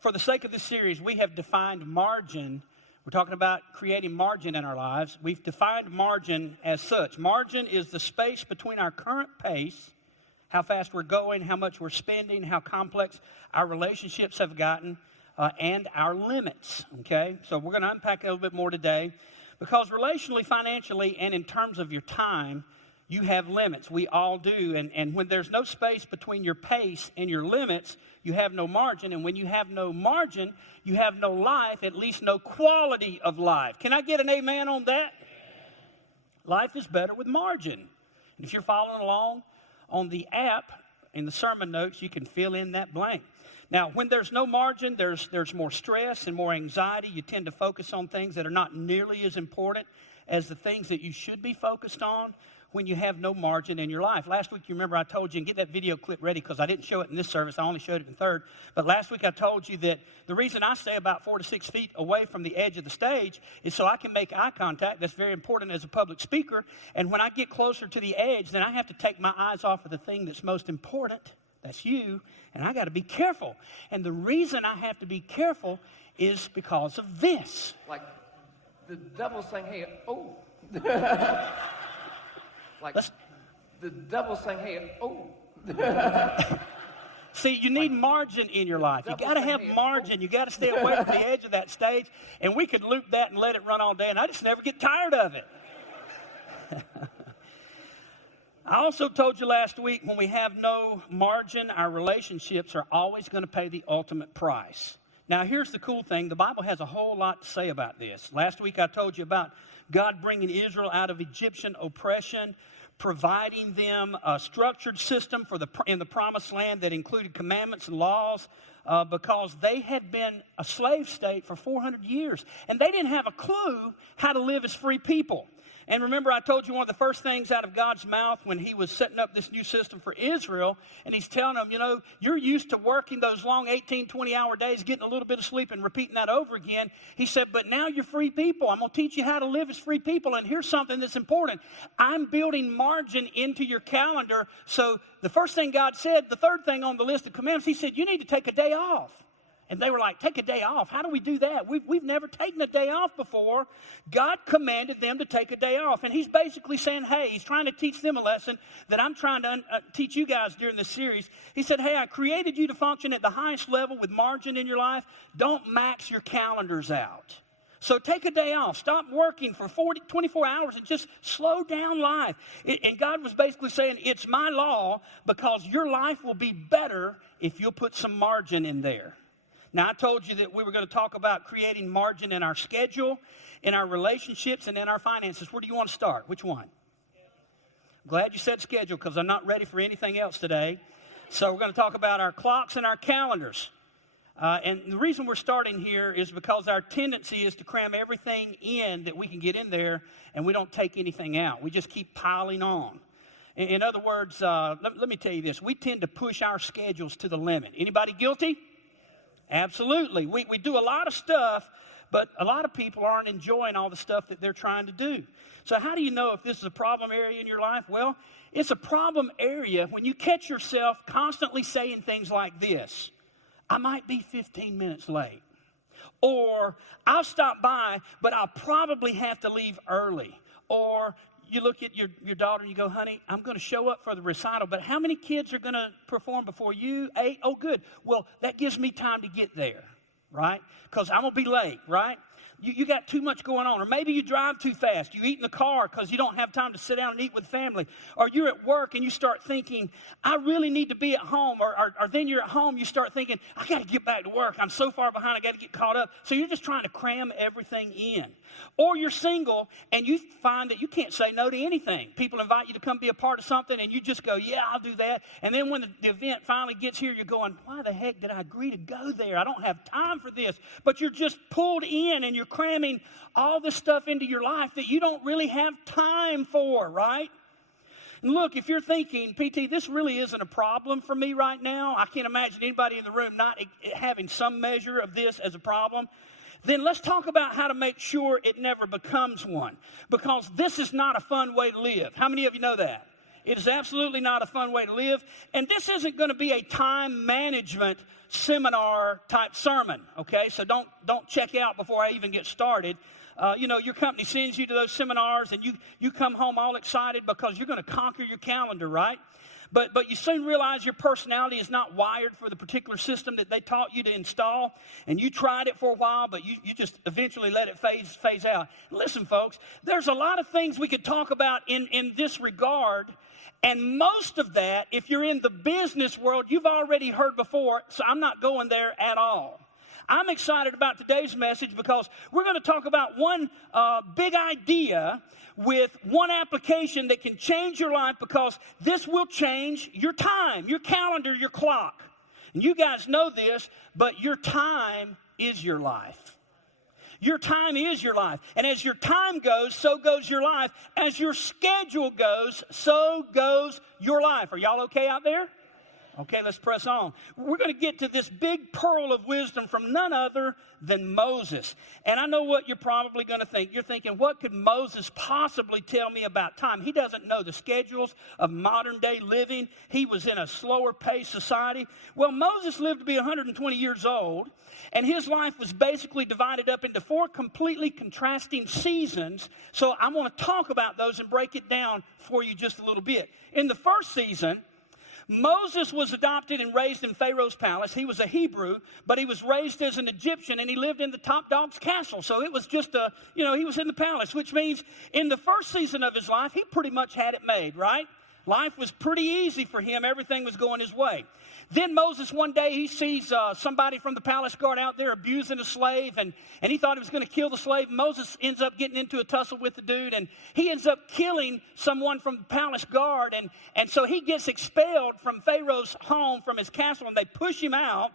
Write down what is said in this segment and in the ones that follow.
for the sake of this series, we have defined margin. We're talking about creating margin in our lives. We've defined margin as such. Margin is the space between our current pace, how fast we're going, how much we're spending, how complex our relationships have gotten, and our limits, okay? So we're going to unpack a little bit more today because relationally, financially, and in terms of your time, you have limits. We all do. And when there's no space between your pace and your limits, you have no margin. And when you have no margin, you have no life, at least no quality of life. Can I get an amen on that? Life is better with margin. And if you're following along on the app, in the sermon notes, you can fill in that blank. Now, when there's no margin, there's more stress and more anxiety. You tend to focus on things that are not nearly as important as the things that you should be focused on when you have no margin in your life. Last week, you remember I told you, and get that video clip ready because I didn't show it in this service. I only showed it in third. But last week I told you that the reason I stay about 4 to 6 feet away from the edge of the stage is so I can make eye contact. That's very important as a public speaker. And when I get closer to the edge, then I have to take my eyes off of the thing that's most important. That's you. And I got to be careful. And the reason I have to be careful is because of this. Like the devil's saying, hey, oh. The devil's saying, hey, oh. See, you need margin in your life. You got to have margin. You got to stay away from the edge of that stage. And we could loop that and let it run all day, and I just never get tired of it. I also told you last week, when we have no margin, our relationships are always going to pay the ultimate price. Now, here's the cool thing. The Bible has a whole lot to say about this. Last week I told you about God bringing Israel out of Egyptian oppression, providing them a structured system in the promised land that included commandments and laws because they had been a slave state for 400 years. And they didn't have a clue how to live as free people. And remember, I told you one of the first things out of God's mouth when he was setting up this new system for Israel, and he's telling them, you know, you're used to working those long 18, 20-hour days, getting a little bit of sleep and repeating that over again. He said, but now you're free people. I'm going to teach you how to live as free people. And here's something that's important. I'm building margin into your calendar. So the first thing God said, the third thing on the list of commandments, he said, you need to take a day off. And they were like, take a day off? How do we do that? We've never taken a day off before. God commanded them to take a day off. And he's basically saying, hey, he's trying to teach them a lesson that I'm trying to teach you guys during this series. He said, hey, I created you to function at the highest level with margin in your life. Don't max your calendars out. So take a day off. Stop working for 24 hours and just slow down life. And God was basically saying, it's my law because your life will be better if you'll put some margin in there. Now, I told you that we were going to talk about creating margin in our schedule, in our relationships, and in our finances. Where do you want to start? Which one? I'm glad you said schedule because I'm not ready for anything else today. So we're going to talk about our clocks and our calendars. And the reason we're starting here is because our tendency is to cram everything in that we can get in there, and we don't take anything out. We just keep piling on. In other words, let me tell you this. We tend to push our schedules to the limit. Anybody guilty? Absolutely. We do a lot of stuff, but a lot of people aren't enjoying all the stuff that they're trying to do. So how do you know if this is a problem area in your life? Well, it's a problem area when you catch yourself constantly saying things like this. I might be 15 minutes late. Or I'll stop by, but I'll probably have to leave early. Or you look at your daughter and you go, honey, I'm going to show up for the recital, but how many kids are going to perform before you? 8? Oh, good. Well, that gives me time to get there, right? Because I'm going to be late, right? You got too much going on. Or maybe you drive too fast. You eat in the car because you don't have time to sit down and eat with family. Or you're at work and you start thinking, I really need to be at home. Or then you're at home, you start thinking, I got to get back to work. I'm so far behind, I got to get caught up. So you're just trying to cram everything in. Or you're single and you find that you can't say no to anything. People invite you to come be a part of something and you just go, yeah, I'll do that. And then when the event finally gets here, you're going, why the heck did I agree to go there? I don't have time for this. But you're just pulled in and you're cramming all this stuff into your life that you don't really have time for, right? And look, if you're thinking, PT, this really isn't a problem for me right now. I can't imagine anybody in the room not having some measure of this as a problem. Then let's talk about how to make sure it never becomes one. Because this is not a fun way to live. How many of you know that? It is absolutely not a fun way to live. And this isn't going to be a time management seminar type sermon, okay? So don't check out before I even get started. Your company sends you to those seminars and you come home all excited because you're going to conquer your calendar, right? But you soon realize your personality is not wired for the particular system that they taught you to install. And you tried it for a while, but you just eventually let it phase out. Listen, folks, there's a lot of things we could talk about in this regard. And most of that, if you're in the business world, you've already heard before. So I'm not going there at all. I'm excited about today's message because we're going to talk about one big idea with one application that can change your life, because this will change your time, your calendar, your clock. And you guys know this, but your time is your life. Your time is your life. And as your time goes, so goes your life. As your schedule goes, so goes your life. Are y'all okay out there? Okay, let's press on. We're going to get to this big pearl of wisdom from none other than Moses. And I know what you're probably going to think. You're thinking, what could Moses possibly tell me about time? He doesn't know the schedules of modern day living. He was in a slower paced society. Well, Moses lived to be 120 years old, and his life was basically divided up into 4 completely contrasting seasons. So I want to talk about those and break it down for you just a little bit. In the first season, Moses was adopted and raised in Pharaoh's palace. He was a Hebrew, but he was raised as an Egyptian, and he lived in the top dog's castle. So it was just he was in the palace, which means in the first season of his life, he pretty much had it made, right? Life was pretty easy for him. Everything was going his way. Then Moses, one day, he sees somebody from the palace guard out there abusing a slave, and he thought he was going to kill the slave. Moses ends up getting into a tussle with the dude, and he ends up killing someone from the palace guard, and so he gets expelled from Pharaoh's home, from his castle, and they push him out,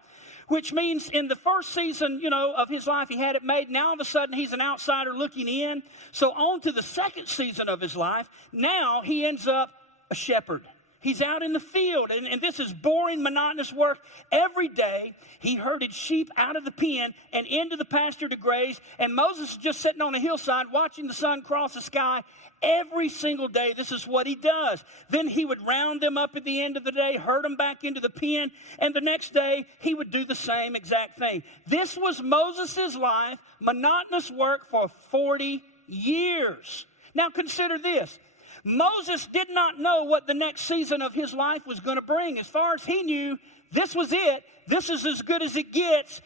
which means in the first season, of his life, he had it made. Now, all of a sudden, he's an outsider looking in. So on to the second season of his life. Now, he ends up a shepherd. He's out in the field, and this is boring, monotonous work. Every day, he herded sheep out of the pen and into the pasture to graze, and Moses is just sitting on a hillside watching the sun cross the sky. Every single day, this is what he does. Then he would round them up at the end of the day, herd them back into the pen, and the next day, he would do the same exact thing. This was Moses' life, monotonous work for 40 years. Now, consider this. Moses did not know what the next season of his life was going to bring. As far as he knew, this was it. This is as good as it gets.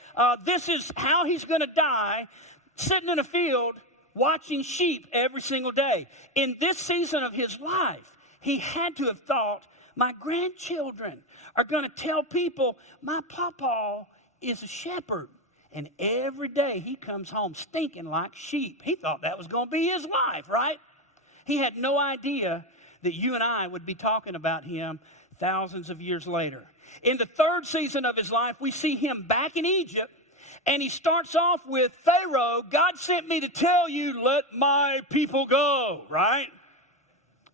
This is how he's going to die, sitting in a field watching sheep every single day. In this season of his life, he had to have thought, my grandchildren are going to tell people my pawpaw is a shepherd. And every day he comes home stinking like sheep. He thought that was going to be his life, right? He had no idea that you and I would be talking about him thousands of years later. In the third season of his life, we see him back in Egypt, and he starts off with, Pharaoh, God sent me to tell you, let my people go, right?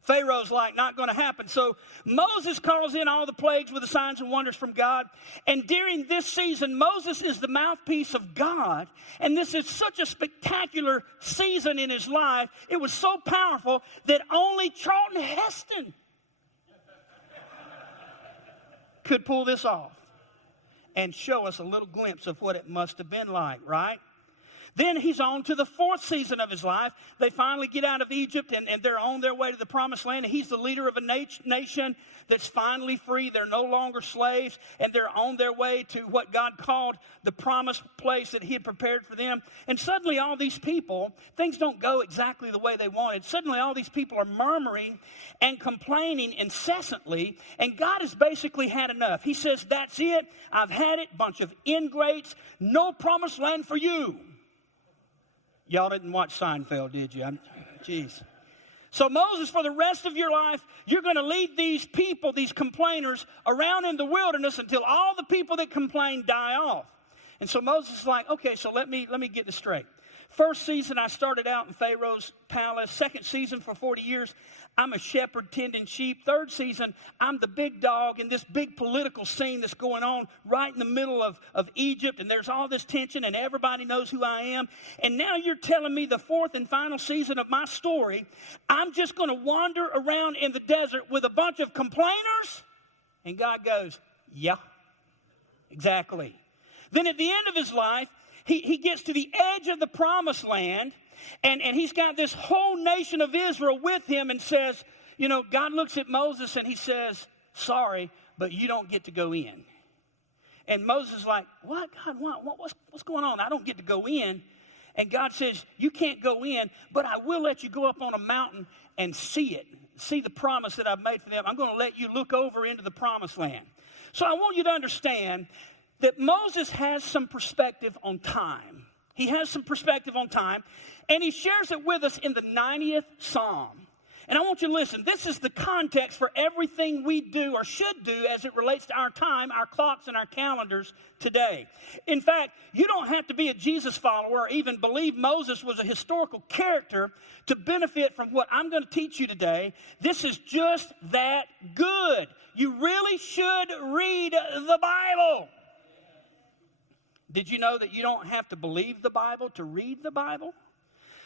Pharaoh's like, not going to happen. So Moses calls in all the plagues with the signs and wonders from God. And during this season, Moses is the mouthpiece of God. And this is such a spectacular season in his life. It was so powerful that only Charlton Heston could pull this off and show us a little glimpse of what it must have been like, right? Then he's on to the fourth season of his life. They finally get out of Egypt, and they're on their way to the promised land. And he's the leader of a nation that's finally free. They're no longer slaves, and they're on their way to what God called the promised place that he had prepared for them. And suddenly all these people, things don't go exactly the way they wanted. Suddenly all these people are murmuring and complaining incessantly, and God has basically had enough. He says, that's it. I've had it. Bunch of ingrates. No promised land for you. Y'all didn't watch Seinfeld, did you? Jeez. So Moses, for the rest of your life, you're going to lead these people, these complainers, around in the wilderness until all the people that complain die off. And so Moses is like, okay, so let me get this straight. First season, I started out in Pharaoh's palace. Second season, for 40 years, I'm a shepherd tending sheep. Third season, I'm the big dog in this big political scene that's going on right in the middle of Egypt. And there's all this tension, and everybody knows who I am. And now you're telling me the fourth and final season of my story, I'm just going to wander around in the desert with a bunch of complainers? And God goes, yeah, exactly. Then at the end of his life, he gets to the edge of the promised land, and he's got this whole nation of Israel with him and says, you know, God looks at Moses and he says, sorry, but you don't get to go in. And Moses is like, what, God, what's going on? I don't get to go in. And God says, you can't go in, but I will let you go up on a mountain and see it. See the promise that I've made for them. I'm going to let you look over into the promised land. So I want you to understand that Moses has some perspective on time. He has some perspective on time, and he shares it with us in the 90th Psalm. And I want you to listen. This is the context for everything we do or should do as it relates to our time, our clocks, and our calendars today. In fact, you don't have to be a Jesus follower or even believe Moses was a historical character to benefit from what I'm going to teach you today. This is just that good. You really should read the Bible. Did you know that you don't have to believe the Bible to read the Bible?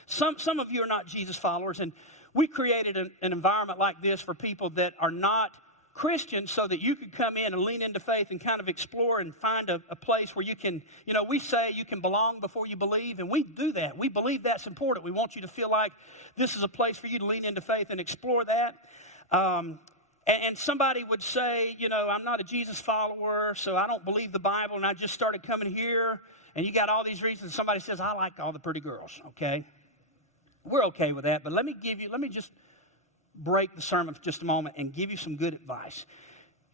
Some of you are not Jesus followers, and we created an environment like this for people that are not Christians so that you could come in and lean into faith and kind of explore and find a place where you can, you know, we say you can belong before you believe, and we do that. We believe that's important. We want you to feel like this is a place for you to lean into faith and explore that. And somebody would say, you know, I'm not a Jesus follower, so I don't believe the Bible, and I just started coming here, and you got all these reasons. Somebody says, I like all the pretty girls, okay? We're okay with that, but let me just break the sermon for just a moment and give you some good advice.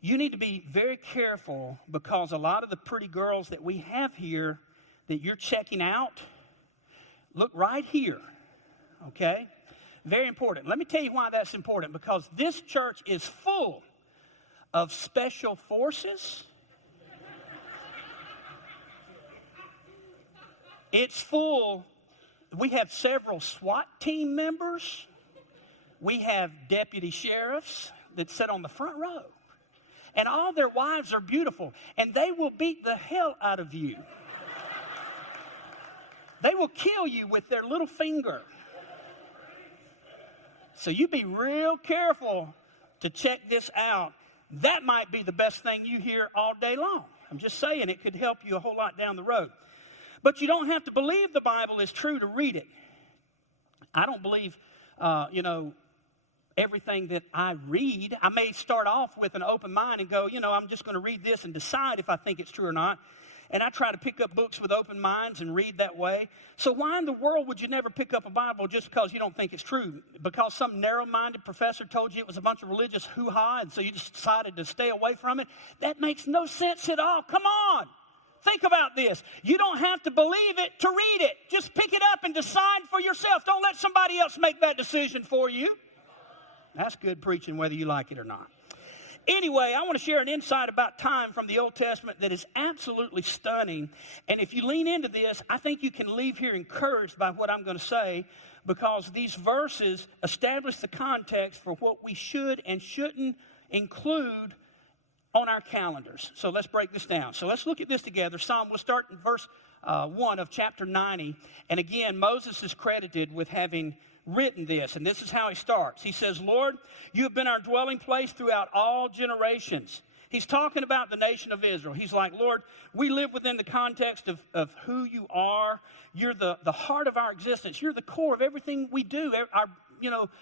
You need to be very careful because a lot of the pretty girls that we have here that you're checking out, look right here, okay? Very important. Let me tell you why that's important. Because this church is full of special forces. It's full. We have several SWAT team members. We have deputy sheriffs that sit on the front row. And all their wives are beautiful. And they will beat the hell out of you. They will kill you with their little finger. So you be real careful to check this out. That might be the best thing you hear all day long. I'm just saying it could help you a whole lot down the road. But you don't have to believe the Bible is true to read it. I don't believe, everything that I read. I may start off with an open mind and go, I'm just going to read this and decide if I think it's true or not. And I try to pick up books with open minds and read that way. So why in the world would you never pick up a Bible just because you don't think it's true? Because some narrow-minded professor told you it was a bunch of religious hoo-ha, and so you just decided to stay away from it? That makes no sense at all. Come on. Think about this. You don't have to believe it to read it. Just pick it up and decide for yourself. Don't let somebody else make that decision for you. That's good preaching whether you like it or not. Anyway, I want to share an insight about time from the Old Testament that is absolutely stunning. And if you lean into this, I think you can leave here encouraged by what I'm going to say, because these verses establish the context for what we should and shouldn't include on our calendars. So let's break this down. So let's look at this together. We'll start in verse 1 of chapter 90. And again, Moses is credited with having written this, and this is how he starts. He says, Lord, you have been our dwelling place throughout all generations. He's talking about the nation of Israel. He's like, Lord, we live within the context of who you are. You're the heart of our existence. You're the core of everything we do.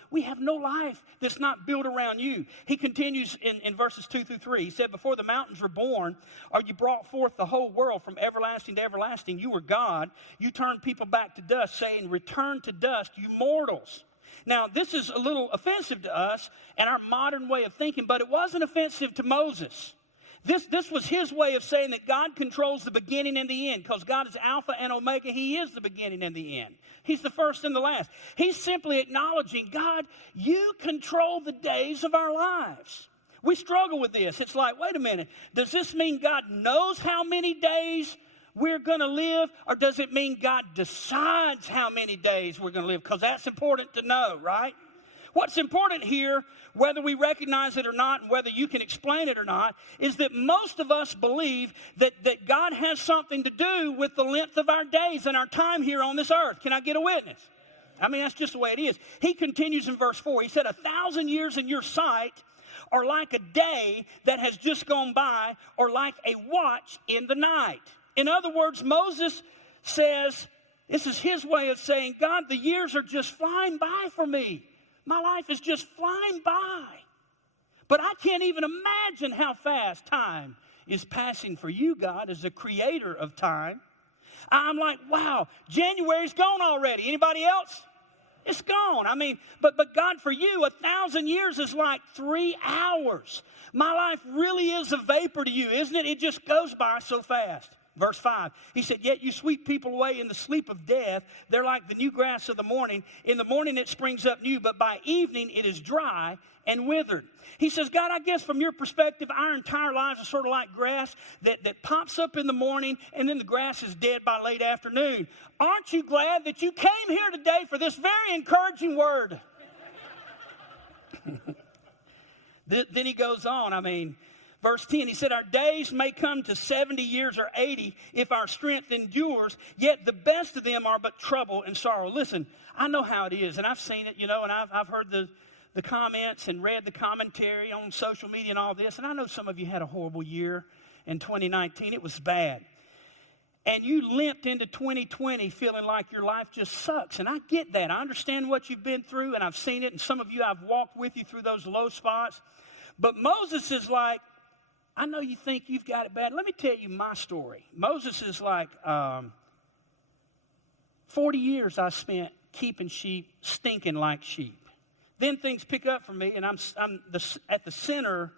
We have no life that's not built around you. He continues in verses 2 through 3. He said, before the mountains were born, or you brought forth the whole world from everlasting to everlasting, you were God. You turned people back to dust, saying, return to dust, you mortals. Now, this is a little offensive to us and our modern way of thinking, but it wasn't offensive to Moses. This was his way of saying that God controls the beginning and the end, because God is Alpha and Omega. He is the beginning and the end. He's the first and the last. He's simply acknowledging, God, you control the days of our lives. We struggle with this. It's like, wait a minute, does this mean God knows how many days we're going to live, or does it mean God decides how many days we're going to live? Because that's important to know, right? What's important here, whether we recognize it or not, and whether you can explain it or not, is that most of us believe that God has something to do with the length of our days and our time here on this earth. Can I get a witness? I mean, that's just the way it is. He continues in verse 4. He said, 1,000 years in your sight are like a day that has just gone by, or like a watch in the night. In other words, Moses says, this is his way of saying, God, the years are just flying by for me. My life is just flying by. But I can't even imagine how fast time is passing for you, God, as the creator of time. I'm like, wow, January's gone already. Anybody else? It's gone. I mean, but God, for you, 1,000 years is like 3 hours. My life really is a vapor to you, isn't it? It just goes by so fast. Verse 5, he said, yet you sweep people away in the sleep of death. They're like the new grass of the morning. In the morning it springs up new, but by evening it is dry and withered. He says, God, I guess from your perspective, our entire lives are sort of like grass that pops up in the morning, and then the grass is dead by late afternoon. Aren't you glad that you came here today for this very encouraging word? Then he goes on, verse 10, he said, our days may come to 70 years or 80 if our strength endures, yet the best of them are but trouble and sorrow. Listen, I know how it is, and I've seen it, and I've heard the comments and read the commentary on social media and all this, and I know some of you had a horrible year in 2019. It was bad. And you limped into 2020 feeling like your life just sucks, and I get that. I understand what you've been through, and I've seen it, and some of you, I've walked with you through those low spots. But Moses is like, I know you think you've got it bad. Let me tell you my story. Moses is like, 40 years I spent keeping sheep, stinking like sheep. Then things pick up for me, and I'm at the center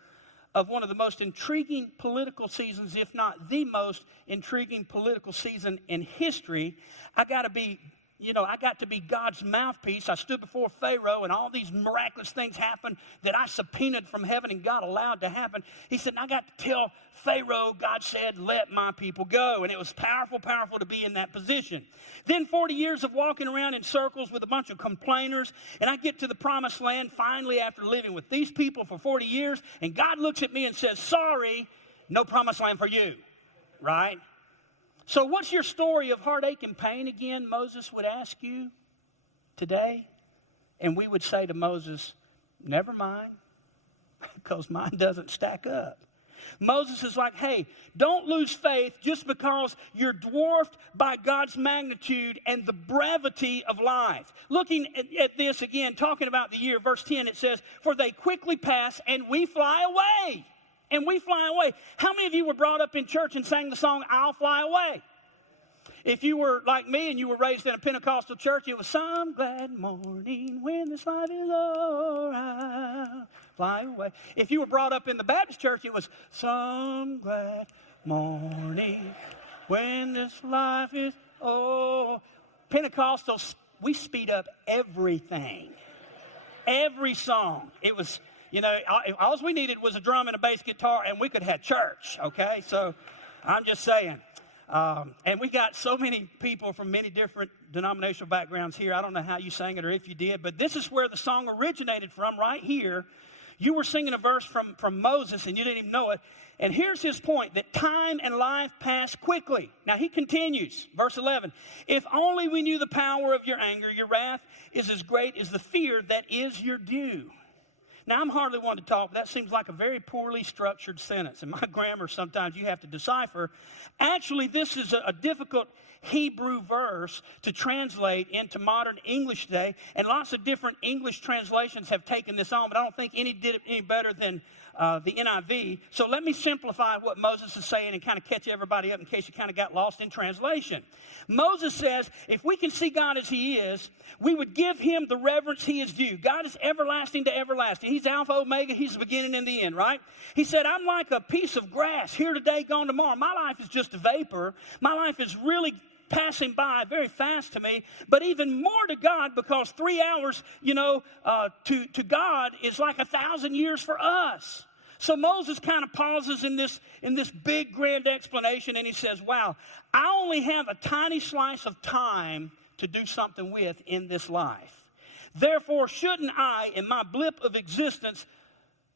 of one of the most intriguing political seasons, if not the most intriguing political season in history. I got to be God's mouthpiece. I stood before Pharaoh, and all these miraculous things happened that I subpoenaed from heaven and God allowed to happen. He said, and I got to tell Pharaoh, God said, let my people go. And it was powerful to be in that position. Then 40 years of walking around in circles with a bunch of complainers, and I get to the promised land finally after living with these people for 40 years, and God looks at me and says, sorry, no promised land for you, right? So what's your story of heartache and pain again, Moses would ask you today? And we would say to Moses, never mind, because mine doesn't stack up. Moses is like, hey, don't lose faith just because you're dwarfed by God's magnitude and the brevity of life. Looking at this again, talking about the year, verse 10, it says, for they quickly pass and we fly away. And we fly away. How many of you were brought up in church and sang the song, I'll Fly Away? If you were like me and you were raised in a Pentecostal church, it was some glad morning when this life is o'er, I'll fly away. If you were brought up in the Baptist church, it was some glad morning when this life is o'er. Pentecostals, we speed up everything. Every song. It was... all we needed was a drum and a bass guitar, and we could have church, okay? So I'm just saying. And we got so many people from many different denominational backgrounds here. I don't know how you sang it or if you did, but this is where the song originated from, right here. You were singing a verse from Moses, and you didn't even know it. And here's his point, that time and life pass quickly. Now he continues, verse 11. If only we knew the power of your anger, your wrath is as great as the fear that is your due. Now, I'm hardly one to talk, but that seems like a very poorly structured sentence. And my grammar, sometimes you have to decipher. Actually, this is a difficult Hebrew verse to translate into modern English today. And lots of different English translations have taken this on, but I don't think any did it any better than the NIV. So let me simplify what Moses is saying and kind of catch everybody up in case you kind of got lost in translation. Moses says, if we can see God as he is, we would give him the reverence he is due. God is everlasting to everlasting. He's Alpha, Omega. He's the beginning and the end, right? He said, I'm like a piece of grass here today, gone tomorrow. My life is just a vapor. My life is really passing by very fast to me, but even more to God, because 3 hours, to God is like 1,000 years for us. So Moses kind of pauses in this big grand explanation, and he says, wow, I only have a tiny slice of time to do something with in this life. Therefore, shouldn't I, in my blip of existence,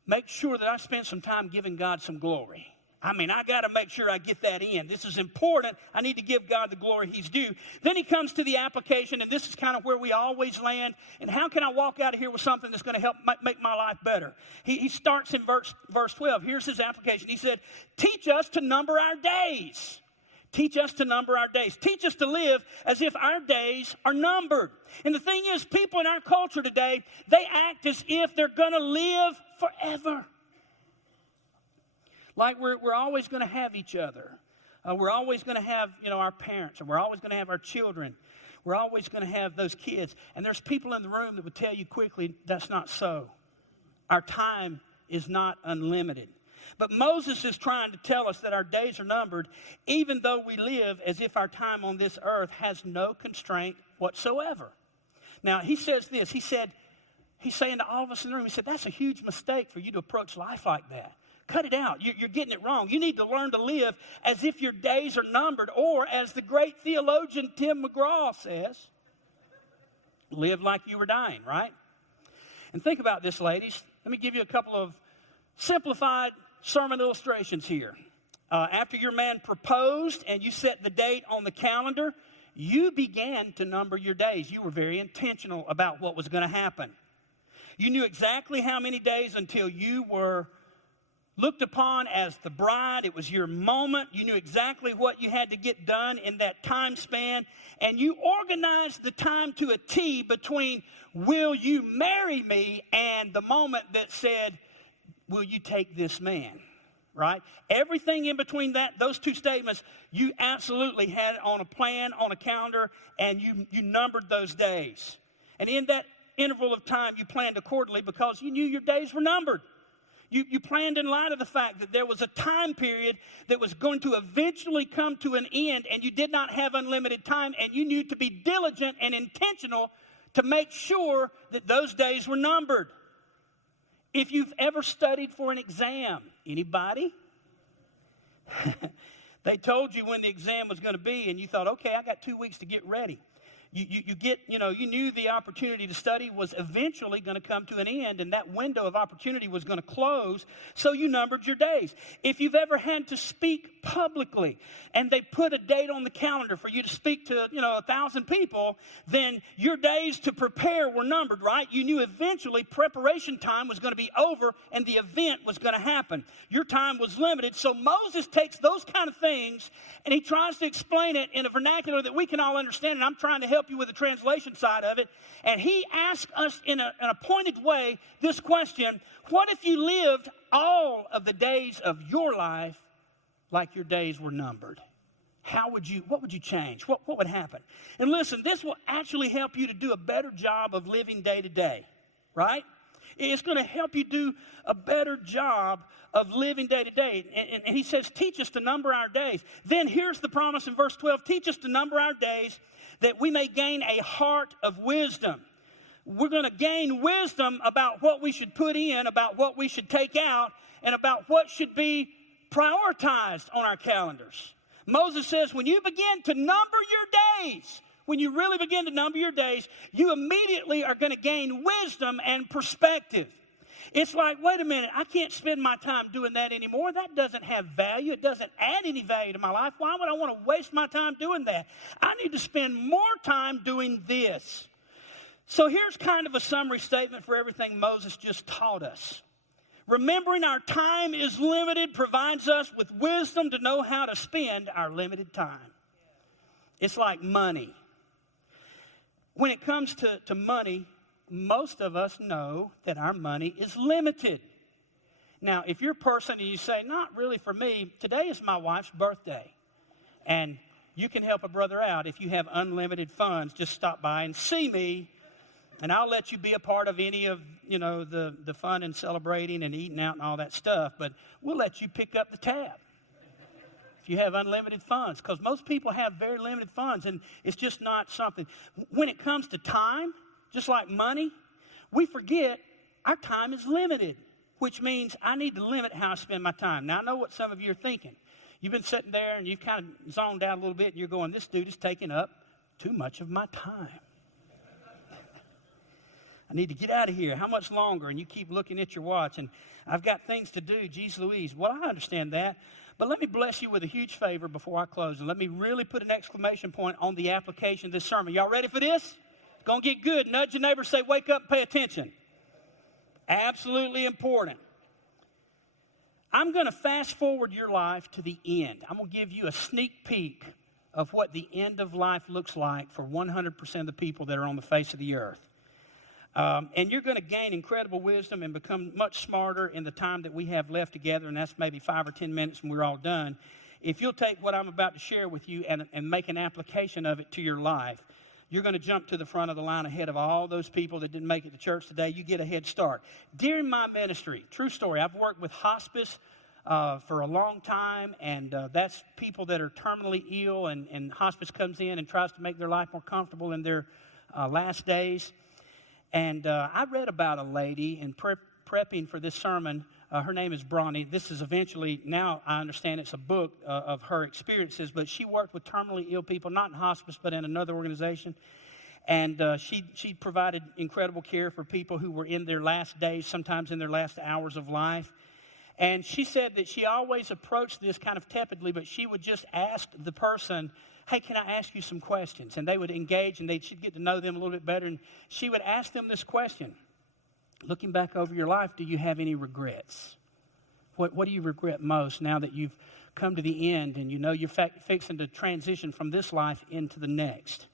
make sure that I spend some time giving God some glory? I mean, I got to make sure I get that in. This is important. I need to give God the glory he's due. Then he comes to the application, and this is kind of where we always land. And how can I walk out of here with something that's going to help make my life better? He starts in verse 12. Here's his application. He said, teach us to number our days. Teach us to number our days. Teach us to live as if our days are numbered. And the thing is, people in our culture today, they act as if they're going to live forever. Like we're always going to have each other. We're always going to have, our parents, and we're always going to have our children. We're always going to have those kids. And there's people in the room that would tell you quickly that's not so. Our time is not unlimited. But Moses is trying to tell us that our days are numbered, even though we live as if our time on this earth has no constraint whatsoever. Now, he says this. He's saying to all of us in the room, he said, that's a huge mistake for you to approach life like that. Cut it out. You're getting it wrong. You need to learn to live as if your days are numbered, or as the great theologian Tim McGraw says, live like you were dying, right? And think about this, ladies. Let me give you a couple of simplified sermon illustrations here. After your man proposed and you set the date on the calendar, you began to number your days. You were very intentional about what was going to happen. You knew exactly how many days until you were looked upon as the bride. It was your moment. You knew exactly what you had to get done in that time span. And you organized the time to a T between will you marry me and the moment that said, will you take this man? Right? Everything in between those two statements, you absolutely had it on a plan, on a calendar, and you numbered those days. And in that interval of time, you planned accordingly because you knew your days were numbered. You planned in light of the fact that there was a time period that was going to eventually come to an end, and you did not have unlimited time, and you knew to be diligent and intentional to make sure that those days were numbered. If you've ever studied for an exam, anybody? They told you when the exam was going to be, and you thought, okay, I got 2 weeks to get ready. You knew the opportunity to study was eventually going to come to an end, and that window of opportunity was going to close, so you numbered your days. If you've ever had to speak publicly, and they put a date on the calendar for you to speak to, 1,000 people, then your days to prepare were numbered, right? You knew eventually preparation time was going to be over, and the event was going to happen. Your time was limited, so Moses takes those kind of things, and he tries to explain it in a vernacular that we can all understand, and I'm trying to help you with the translation side of it. And he asks us in an appointed way this question: what if you lived all of the days of your life like your days were numbered? What would you change? What would happen? And listen, this will actually help you to do a better job of living day to day, right? It's going to help you do a better job of living day to day. And he says, teach us to number our days. Then here's the promise in verse 12. Teach us to number our days that we may gain a heart of wisdom. We're going to gain wisdom about what we should put in, about what we should take out, and about what should be prioritized on our calendars. Moses says, when you begin to number your days, when you really begin to number your days, you immediately are going to gain wisdom and perspective. It's like, wait a minute, I can't spend my time doing that anymore. That doesn't have value. It doesn't add any value to my life. Why would I want to waste my time doing that? I need to spend more time doing this. So here's kind of a summary statement for everything Moses just taught us. Remembering our time is limited provides us with wisdom to know how to spend our limited time. It's like money. When it comes to money, most of us know that our money is limited. Now, if you're a person and you say, not really for me, today is my wife's birthday. And you can help a brother out. If you have unlimited funds, just stop by and see me. And I'll let you be a part of any of, the fun and celebrating and eating out and all that stuff. But we'll let you pick up the tab if you have unlimited funds. Because most people have very limited funds, and it's just not something. When it comes to time, just like money, we forget our time is limited. which means I need to limit how I spend my time. Now, I know what some of you are thinking. You've been sitting there and you've kind of zoned out a little bit and you're going, this dude is taking up too much of my time. I need to get out of here. How much longer? And you keep looking at your watch and I've got things to do. Geez Louise. Well, I understand that. But let me bless you with a huge favor before I close. And let me really put an exclamation point on the application of this sermon. Y'all ready for this? It's going to get good. Nudge your neighbor, say, wake up, pay attention. Absolutely important. I'm going to fast forward your life to the end. I'm going to give you a sneak peek of what the end of life looks like for 100% of the people that are on the face of the earth. And you're going to gain incredible wisdom and become much smarter in the time that we have left together, and that's maybe 5 or 10 minutes when we're all done. If you'll take what I'm about to share with you and make an application of it to your life, you're going to jump to the front of the line ahead of all those people that didn't make it to church today. You get a head start. During my ministry, true story, I've worked with hospice for a long time, and that's people that are terminally ill, and hospice comes in and tries to make their life more comfortable in their last days. And I read about a lady in prepping for this sermon. Her name is Bronnie. This is eventually, now I understand it's a book of her experiences, but she worked with terminally ill people, not in hospice, but in another organization. And she provided incredible care for people who were in their last days, sometimes in their last hours of life. And she said that she always approached this kind of tepidly, but she would just ask the person, hey, can I ask you some questions? And they would engage, and she'd get to know them a little bit better. And she would ask them this question. Looking back over your life, do you have any regrets? What do you regret most now that you've come to the end and you know you're fixing to transition from this life into the next?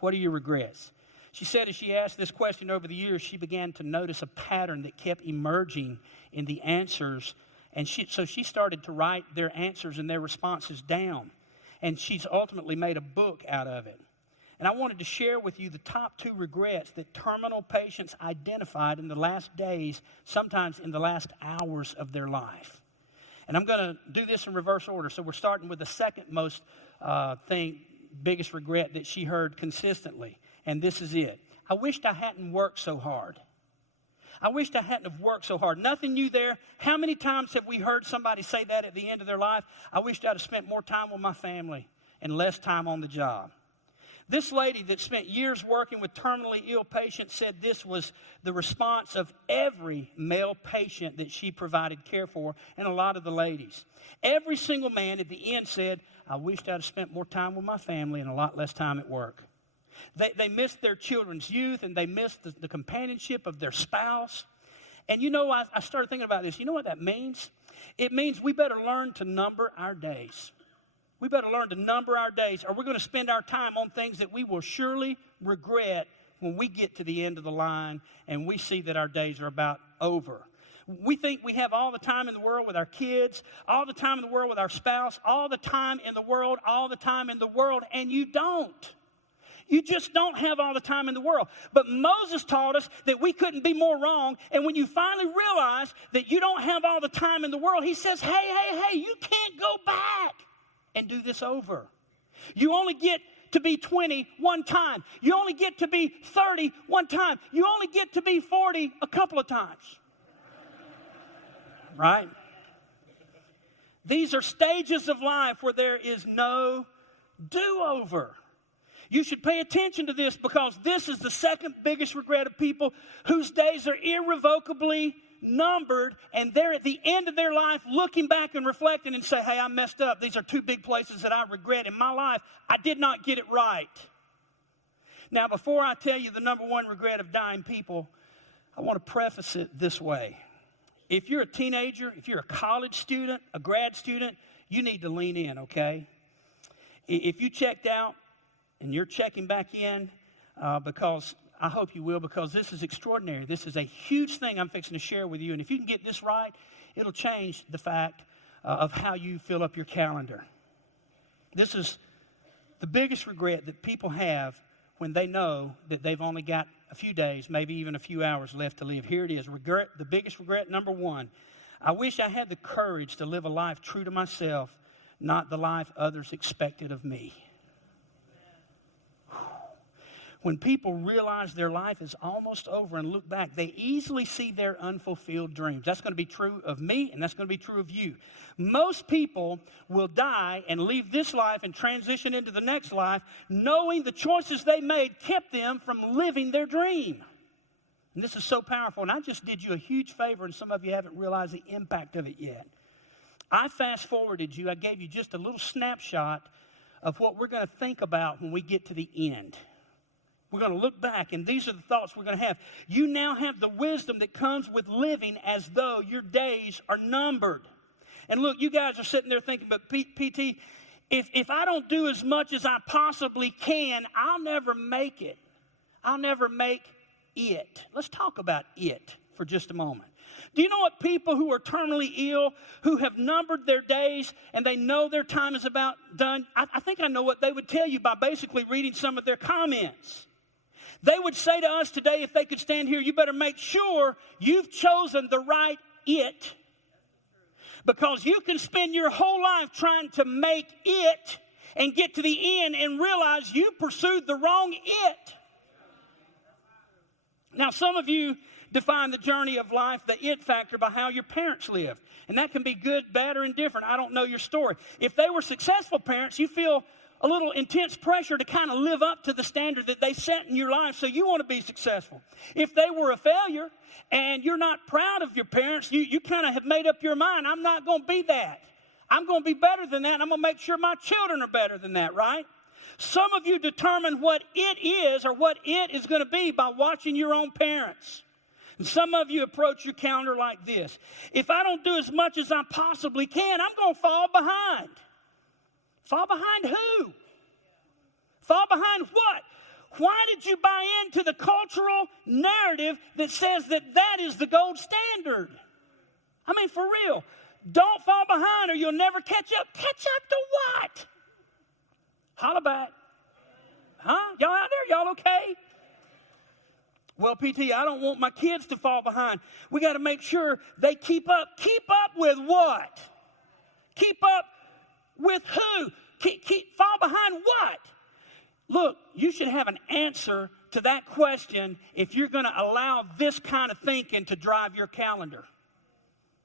What are your regrets? She said as she asked this question over the years, she began to notice a pattern that kept emerging in the answers. And so she started to write their answers and their responses down. And she's ultimately made a book out of it. And I wanted to share with you the top 2 regrets that terminal patients identified in the last days, sometimes in the last hours of their life. And I'm going to do this in reverse order. So we're starting with the second most biggest regret that she heard consistently. And this is it. I wished I hadn't worked so hard. I wished I hadn't have worked so hard. Nothing new there. How many times have we heard somebody say that at the end of their life? I wished I'd have spent more time with my family and less time on the job. This lady that spent years working with terminally ill patients said this was the response of every male patient that she provided care for, and a lot of the ladies. Every single man at the end said, I wished I'd have spent more time with my family and a lot less time at work. They missed their children's youth, and they missed the companionship of their spouse. And you know, I started thinking about this. You know what that means? It means we better learn to number our days. We better learn to number our days, or we're going to spend our time on things that we will surely regret when we get to the end of the line and we see that our days are about over. We think we have all the time in the world with our kids, all the time in the world with our spouse, all the time in the world, all the time in the world, and you don't. You just don't have all the time in the world. But Moses taught us that we couldn't be more wrong. And when you finally realize that you don't have all the time in the world, he says, hey, you can't go back and do this over. You only get to be 20 one time. You only get to be 30 one time. You only get to be 40 a couple of times. Right? These are stages of life where there is no do-over. You should pay attention to this because this is the second biggest regret of people whose days are irrevocably numbered, and they're at the end of their life looking back and reflecting and say, hey, I messed up. These are 2 big places that I regret in my life. I did not get it right. Now, before I tell you the number 1 regret of dying people, I want to preface it this way. If you're a teenager, if you're a college student, a grad student, you need to lean in, okay? If you checked out and you're checking back in, because I hope you will, because this is extraordinary. This is a huge thing I'm fixing to share with you. And if you can get this right, it'll change the fact of how you fill up your calendar. This is the biggest regret that people have when they know that they've only got a few days, maybe even a few hours left to live. Here it is. Regret, the biggest regret, number 1. I wish I had the courage to live a life true to myself, not the life others expected of me. When people realize their life is almost over and look back, they easily see their unfulfilled dreams. That's going to be true of me, and that's going to be true of you. Most people will die and leave this life and transition into the next life knowing the choices they made kept them from living their dream. And this is so powerful, and I just did you a huge favor, and some of you haven't realized the impact of it yet. I fast-forwarded you. I gave you just a little snapshot of what we're going to think about when we get to the end. We're going to look back, and these are the thoughts we're going to have. You now have the wisdom that comes with living as though your days are numbered. And look, you guys are sitting there thinking, but PT, if I don't do as much as I possibly can, I'll never make it. I'll never make it. Let's talk about it for just a moment. Do you know what people who are terminally ill, who have numbered their days and they know their time is about done, I think I know what they would tell you by basically reading some of their comments. They would say to us today, if they could stand here, you better make sure you've chosen the right it. Because you can spend your whole life trying to make it and get to the end and realize you pursued the wrong it. Now, some of you define the journey of life, the it factor, by how your parents lived. And that can be good, bad, or indifferent. I don't know your story. If they were successful parents, you feel a little intense pressure to kind of live up to the standard that they set in your life, so you want to be successful. If they were a failure and you're not proud of your parents, you kind of have made up your mind, I'm not going to be that. I'm going to be better than that, and I'm going to make sure my children are better than that, right? Some of you determine what it is or what it is going to be by watching your own parents. And some of you approach your calendar like this. If I don't do as much as I possibly can, I'm going to fall behind. Fall behind who? Fall behind what? Why did you buy into the cultural narrative that says that that is the gold standard? I mean, for real. Don't fall behind or you'll never catch up. Catch up to what? Holla back. Huh? Y'all out there? Y'all okay? Well, PT, I don't want my kids to fall behind. We got to make sure they keep up. Keep up with what? Keep up with who? Fall behind what? Look, you should have an answer to that question if you're going to allow this kind of thinking to drive your calendar.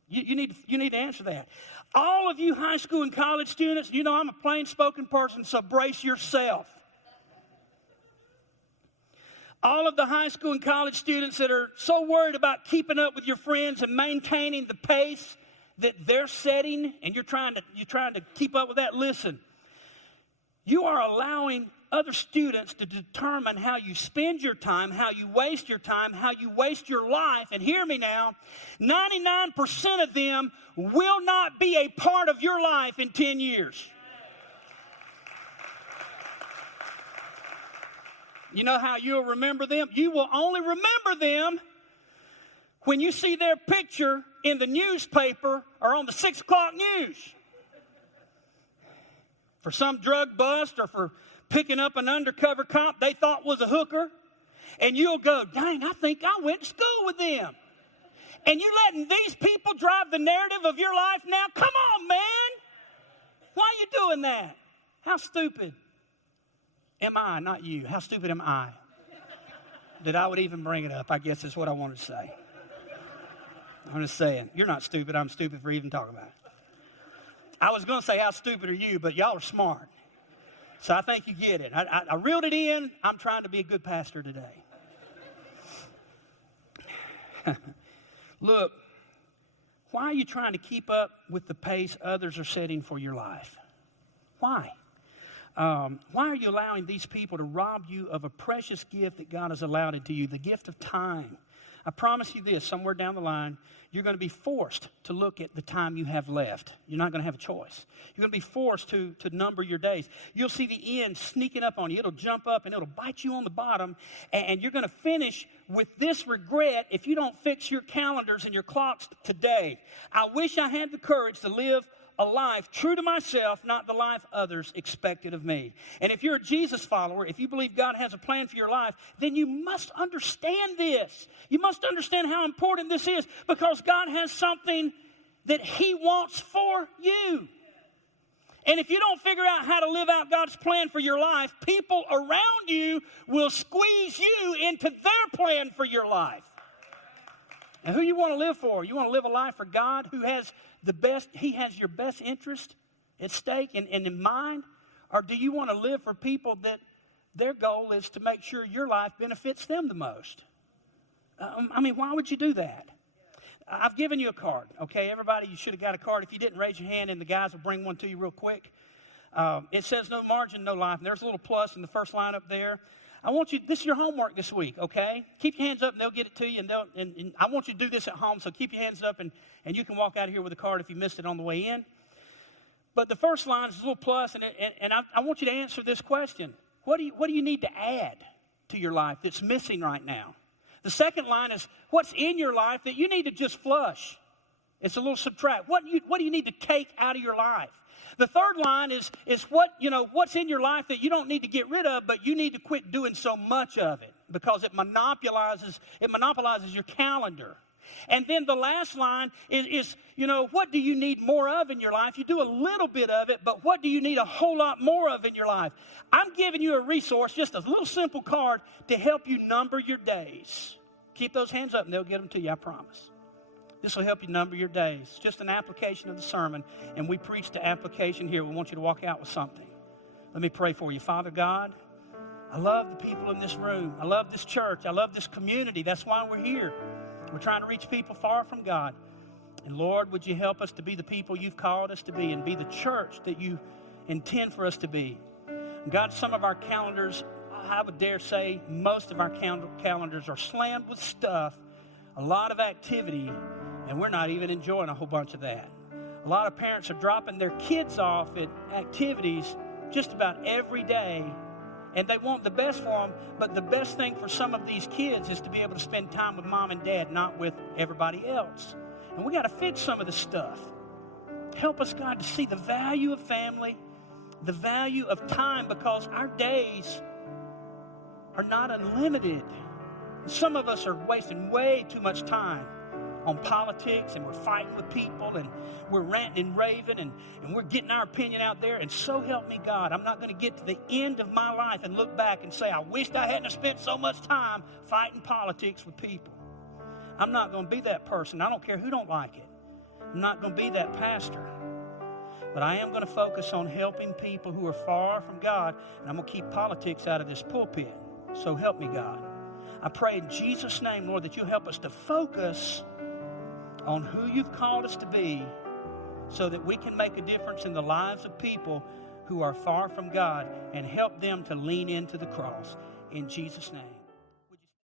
You need to answer that. All of you high school and college students, you know I'm a plain-spoken person, so brace yourself. All of the high school and college students that are so worried about keeping up with your friends and maintaining the pace that they're setting, and you're trying to keep up with that, listen. You are allowing other students to determine how you spend your time, how you waste your time, how you waste your life. And hear me now, 99% of them will not be a part of your life in 10 years. You know how you'll remember them? You will only remember them when you see their picture in the newspaper or on the 6 o'clock news. For some drug bust or for picking up an undercover cop they thought was a hooker. And you'll go, dang, I think I went to school with them. And you're letting these people drive the narrative of your life now? Come on, man. Why are you doing that? How stupid am I, not you? How stupid am I that I would even bring it up? I guess is what I wanted to say. I'm just saying, you're not stupid. I'm stupid for even talking about it. I was going to say, how stupid are you? But y'all are smart. So I think you get it. I reeled it in. I'm trying to be a good pastor today. Look, why are you trying to keep up with the pace others are setting for your life? Why? Why are you allowing these people to rob you of a precious gift that God has allowed into you, the gift of time? I promise you this, somewhere down the line, you're going to be forced to look at the time you have left. You're not going to have a choice. You're going to be forced to number your days. You'll see the end sneaking up on you. It'll jump up and it'll bite you on the bottom. And you're going to finish with this regret if you don't fix your calendars and your clocks today. I wish I had the courage to live a life true to myself, not the life others expected of me. And if you're a Jesus follower, if you believe God has a plan for your life, then you must understand this. You must understand how important this is, because God has something that He wants for you. And if you don't figure out how to live out God's plan for your life, people around you will squeeze you into their plan for your life. And who you want to live for? You want to live a life for God who has the best, He has your best interest at stake and in mind? Or do you want to live for people that their goal is to make sure your life benefits them the most? Why would you do that? I've given you a card, okay? Everybody, you should have got a card. If you didn't, raise your hand, and the guys will bring one to you real quick. It says no margin, no life, and there's a little plus in the first line up there. I want you, this is your homework this week, okay? Keep your hands up, and they'll get it to you, and I want you to do this at home, so keep your hands up, and you can walk out of here with a card if you missed it on the way in. But the first line is a little plus, and I want you to answer this question. What do you need to add to your life that's missing right now? The second line is what's in your life that you need to just flush. It's a little subtract. What do you need to take out of your life? The third line is what's in your life that you don't need to get rid of, but you need to quit doing so much of it because it monopolizes your calendar. And then the last line is what do you need more of in your life? You do a little bit of it, but what do you need a whole lot more of in your life? I'm giving you a resource, just a little simple card to help you number your days. Keep those hands up and they'll get them to you, I promise. This will help you number your days. Just an application of the sermon, and we preach the application here. We want you to walk out with something. Let me pray for you. Father God, I love the people in this room. I love this church. I love this community. That's why we're here. We're trying to reach people far from God. And Lord, would you help us to be the people you've called us to be and be the church that you intend for us to be. And God, some of our calendars, I would dare say most of our calendars are slammed with stuff, a lot of activity, and we're not even enjoying a whole bunch of that. A lot of parents are dropping their kids off at activities just about every day, and they want the best for them, but the best thing for some of these kids is to be able to spend time with mom and dad, not with everybody else. And we got to fix some of this stuff. Help us, God, to see the value of family, the value of time, because our days are not unlimited. Some of us are wasting way too much time on politics, and we're fighting with people, and we're ranting and raving, and we're getting our opinion out there. And so help me God, I'm not going to get to the end of my life and look back and say, I wished I hadn't spent so much time fighting politics with people. I'm not going to be that person. I don't care who don't like it. I'm not going to be that pastor. But I am going to focus on helping people who are far from God, and I'm going to keep politics out of this pulpit. So help me God. I pray in Jesus' name, Lord, that you'll help us to focus on who you've called us to be so that we can make a difference in the lives of people who are far from God and help them to lean into the cross. In Jesus' name.